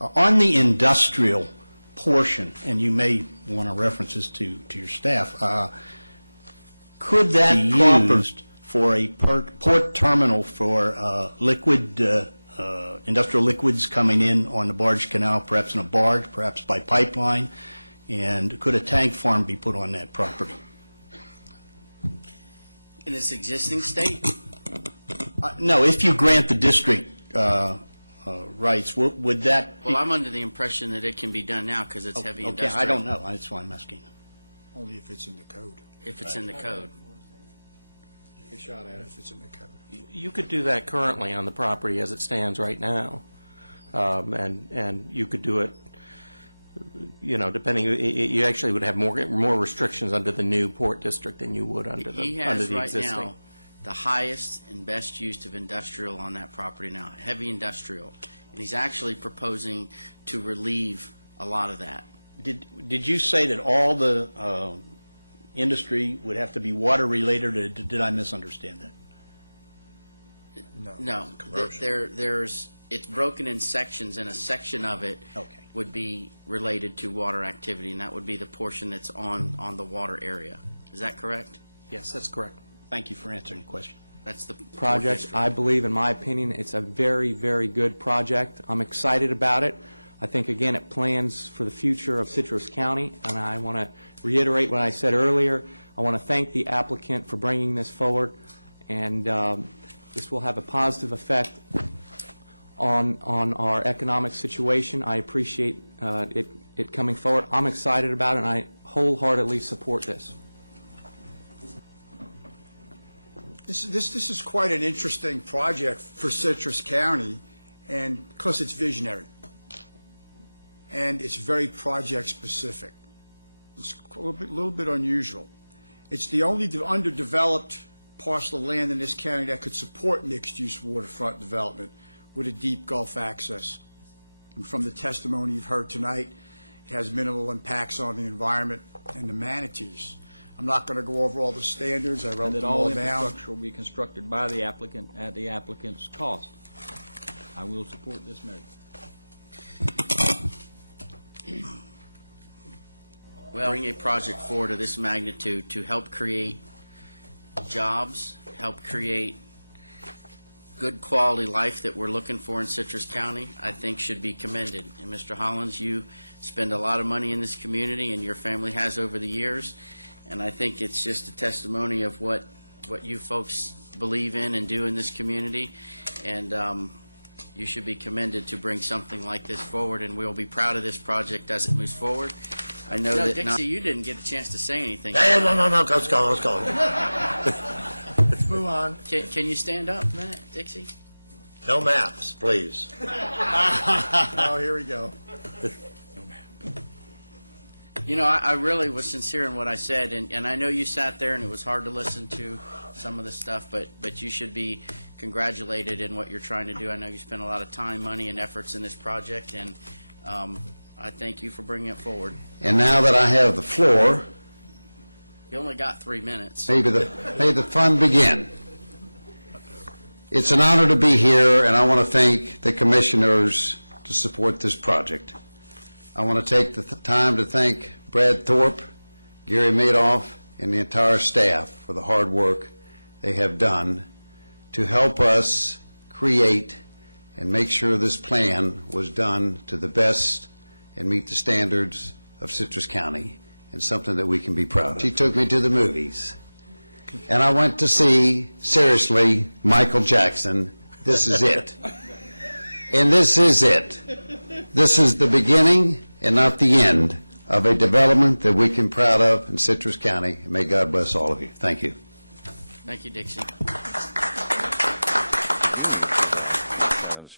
On the industrial portion, and you may want to reference this to your staff, could that be used for a port terminal for liquid, industrial liquids coming in on the barge canal, perhaps in a barge, perhaps by pipeline? And could a tank farm be put on that property? In its existing state? No, if you grant the district rights, would that? Well, I'm under the impression that it can be done now because it's heavy industrial. Okay, I don't know. That's why I'm asking. Only if it's in the code. If it's in the code. A shot at it if it's in the code. You could do that currently on the property as it stands right now, and you could do it. You know, depending, you actually would have more restrictions under the new port district than you would under the He has right existing. now the highest and best use of industrial on that property now, heavy industrial, and he's actually proposing to relieve a lot of that. Did you say that all the industry would have to be water related, or did I misunderstand that? No, there's it's broken in sections, and a section of it would be related to water activity, and that would be the portion that's on the water area. Is that correct? Yes, that's correct. Thank you for answering the question. That's the project. I believe, in my opinion, it's a very, very good project. I'm excited about it. I think, again, it plans for the future of Citrus County, and I want to reiterate what I said earlier. I want to thank the applicant for bringing this forward, and this will have a positive effect on our economic situation. I appreciate it coming forward. I'm excited about it, and I wholeheartedly support this. This is quite an interesting project for Citrus County, and because it's visionary, and it's very project specific. It's a little bit unusual. It's the only underdeveloped parcel of land in this county that could support mixed-use waterfront development with a deep Gulf access. And from the testimony you've heard tonight, it has minimal impacts on the environment and the manatees. I'm not going to go over all the standards. I wrote them all down. Infrastructure will be constructed by the applicant at the applicant's cost. I will support this measure. Well, bring a project forward of this magnitude to help create jobs, help create good quality life that we're looking for in Citrus County, I think should be commended. And Mr. Hollins, you spend a lot of money in this community, and your family has over the years, and I think it's just a testimony of what you folks believe in and do in this community, and you should be commended to bring something like this forward, and we'll be proud of this project as it moves forward. I know that Dixie, you didn't get a chance to say anything. No, let's go. Let's move on. Can you stand up a minute, Dixie? No maps, please. Oh, here we go. You know, I really was sincere in what I said, and I know you sat there and it was hard to listen to some of the stuff, but you should be congratulated in what you're trying to do. I know you spent a lot of time, money, and efforts in this project, and I thank you for bringing it forward. And now that I have the floor, You only got 3 minutes. may the fun begin. It's an honor to be here, and I want to thank the commissioners to support this project. I want to take the time to thank Brad Thorpe, Gary Madoff, and the entire staff for the hard work they have done to help us create and make sure this plan was done to the best and meet the standards of Citrus County, and something that we can be proud of. She took me to the movies, and I went to see, seriously, Michael Jackson. This is it. And this is it. This is the beginning and not the end of a development that we can be proud of in Citrus County. May God bless all of you. Thank you. Thank you, Dixie.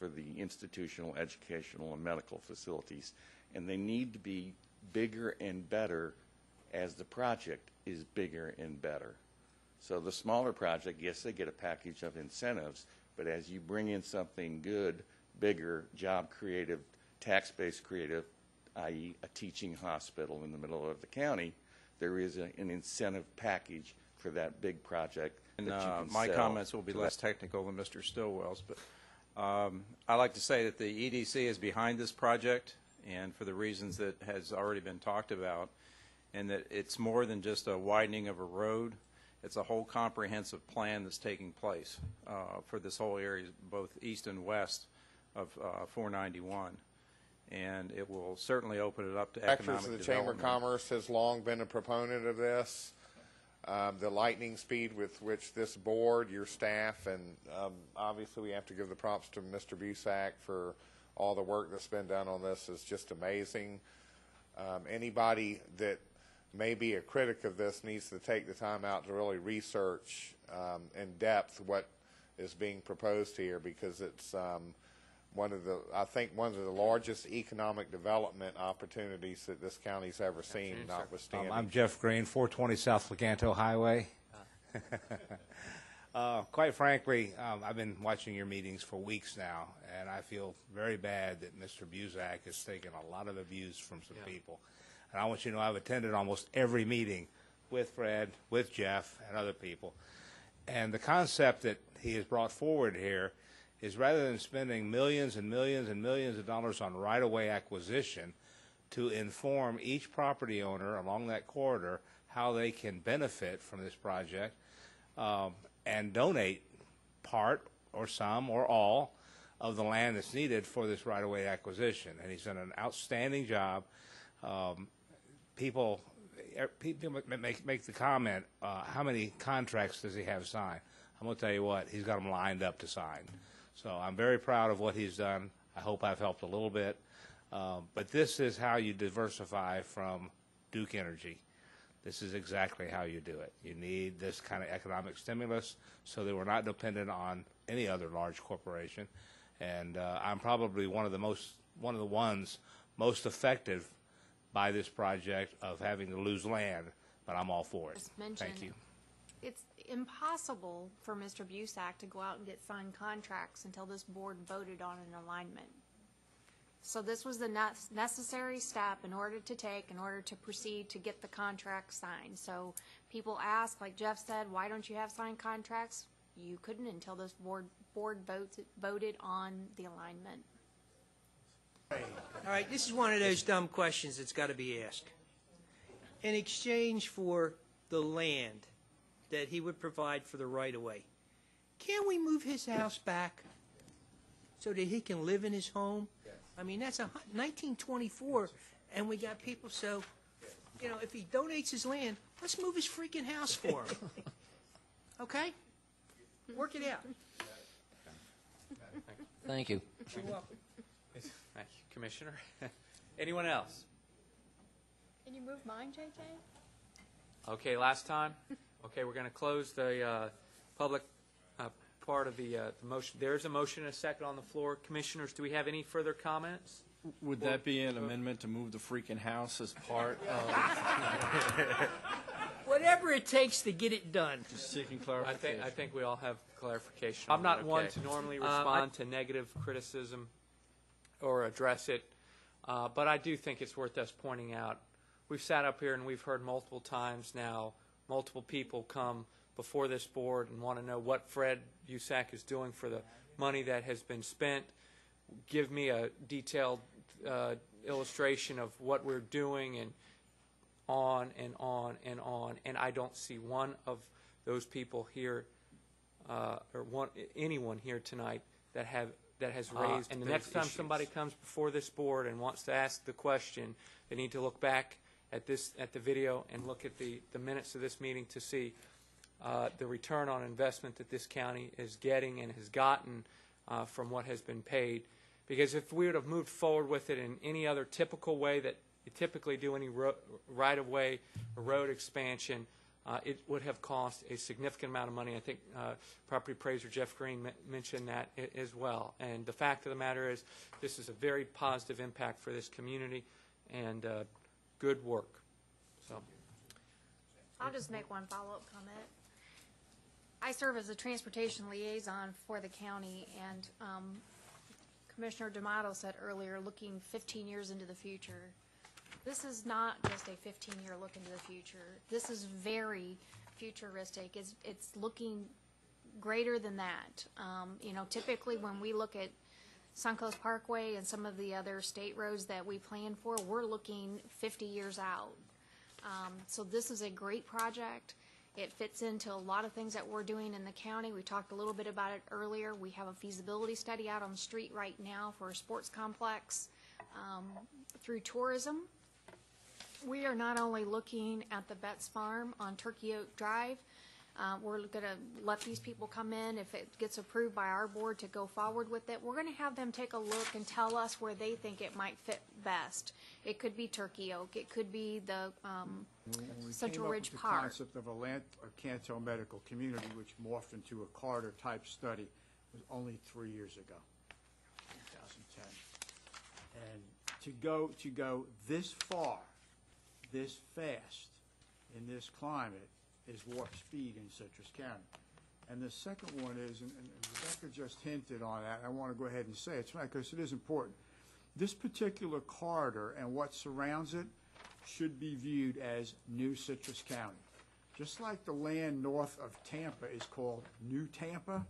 For the institutional, educational, and medical facilities, and they need to be bigger and better as the project is bigger and better. So the smaller project, yes, they get a package of incentives, but as you bring in something good, bigger, job creative, tax-based creative, i.e. a teaching hospital in the middle of the county, there is an incentive package for that big project. And my comments will be less technical than Mr. Stillwell's, but I'd like to say that the EDC is behind this project, and for the reasons that has already been talked about, and that it's more than just a widening of a road. It's a whole comprehensive plan that's taking place for this whole area, both east and west of 491. And it will certainly open it up to economic The development. Chamber of Commerce has long been a proponent of this. The lightning speed with which this board, your staff, and obviously we have to give the props to Mr. Busak for all the work that's been done on this is just amazing. Anybody that may be a critic of this needs to take the time out to really research in depth what is being proposed here, because it's I think one of the largest economic development opportunities that this county's ever seen, notwithstanding. I'm Jeff Green, 420 South Lecanto Highway. Quite frankly, I've been watching your meetings for weeks now, and I feel very bad that Mr. Busak has taken a lot of abuse from some people. And I want you to know I've attended almost every meeting with Fred, with Jeff, and other people. And the concept that he has brought forward here is, rather than spending millions and millions and millions of dollars on right-of-way acquisition, to inform each property owner along that corridor how they can benefit from this project and donate part or some or all of the land that's needed for this right-of-way acquisition. And he's done an outstanding job. People make the comment, how many contracts does he have signed? I'm going to tell you what, he's got them lined up to sign. So I'm very proud of what he's done. I hope I've helped a little bit. But this is how you diversify from Duke Energy. This is exactly how you do it. You need this kind of economic stimulus so that we're not dependent on any other large corporation. And I'm probably one of the ones most affected by this project of having to lose land, but I'm all for it. Thank you. It's impossible for Mr. Busak to go out and get signed contracts until this board voted on an alignment. So this was the necessary step in order to proceed to get the contract signed. So people ask, like Jeff said, why don't you have signed contracts? You couldn't until this board voted on the alignment. All right, this is one of those dumb questions that's got to be asked. In exchange for the land that he would provide for the right-of-way, can we move his house back so that he can live in his home? Yes. I mean, that's 1924, and we got people, so, you know, if he donates his land, let's move his freaking house for him. Okay? Work it out. Thank you. You're welcome. Thank you, Commissioner. Anyone else? Can you move mine, JJ? Okay, last time. Okay, we're going to close the public part of the motion. There's a motion and a second on the floor. Commissioners, do we have any further comments? Would that be an amendment to move the freaking house as part of? Whatever it takes to get it done. Just seeking clarification. I think we all have clarification. I'm not one to normally respond to negative criticism or address it, but I do think it's worth us pointing out. We've sat up here and we've heard multiple times now, multiple people come before this board and want to know what Fred Busak is doing for the money that has been spent. Give me a detailed illustration of what we're doing, and on and on and on. And I don't see one of those people here, anyone here tonight that has raised. And the next time somebody comes before this board and wants to ask the question, they need to look back at the video and look at the minutes of this meeting to see the return on investment that this county is getting and has gotten from what has been paid. Because if we would have moved forward with it in any other typical way that you typically do any right-of-way or road expansion, it would have cost a significant amount of money. I think property appraiser Jeff Green mentioned that as well. And the fact of the matter is, this is a very positive impact for this community, and good work. So, I'll just make one follow-up comment. I serve as a transportation liaison for the county, and Commissioner D'Amato said earlier, looking 15 years into the future. This is not just a 15-year look into the future. This is very futuristic. It's looking greater than that. Typically when we look at Suncoast Parkway and some of the other state roads that we plan for, we're looking 50 years out. So this is a great project. It fits into a lot of things that we're doing in the county. We talked a little bit about it earlier. We have a feasibility study out on the street right now for a sports complex through tourism. We are not only looking at the Betts Farm on Turkey Oak Drive. We're going to let these people come in, if it gets approved by our board to go forward with it. We're going to have them take a look and tell us where they think it might fit best. It could be Turkey Oak. It could be the Central Ridge The Park. concept of a Canto medical community, which morphed into a Carter-type study, was only 3 years ago, 2010. And to go this far, this fast, in this climate, is warp speed in Citrus County. And the second one is, and Rebecca just hinted on that, I want to go ahead and say it tonight because it is important. This particular corridor and what surrounds it should be viewed as New Citrus County. Just like the land north of Tampa is called New Tampa,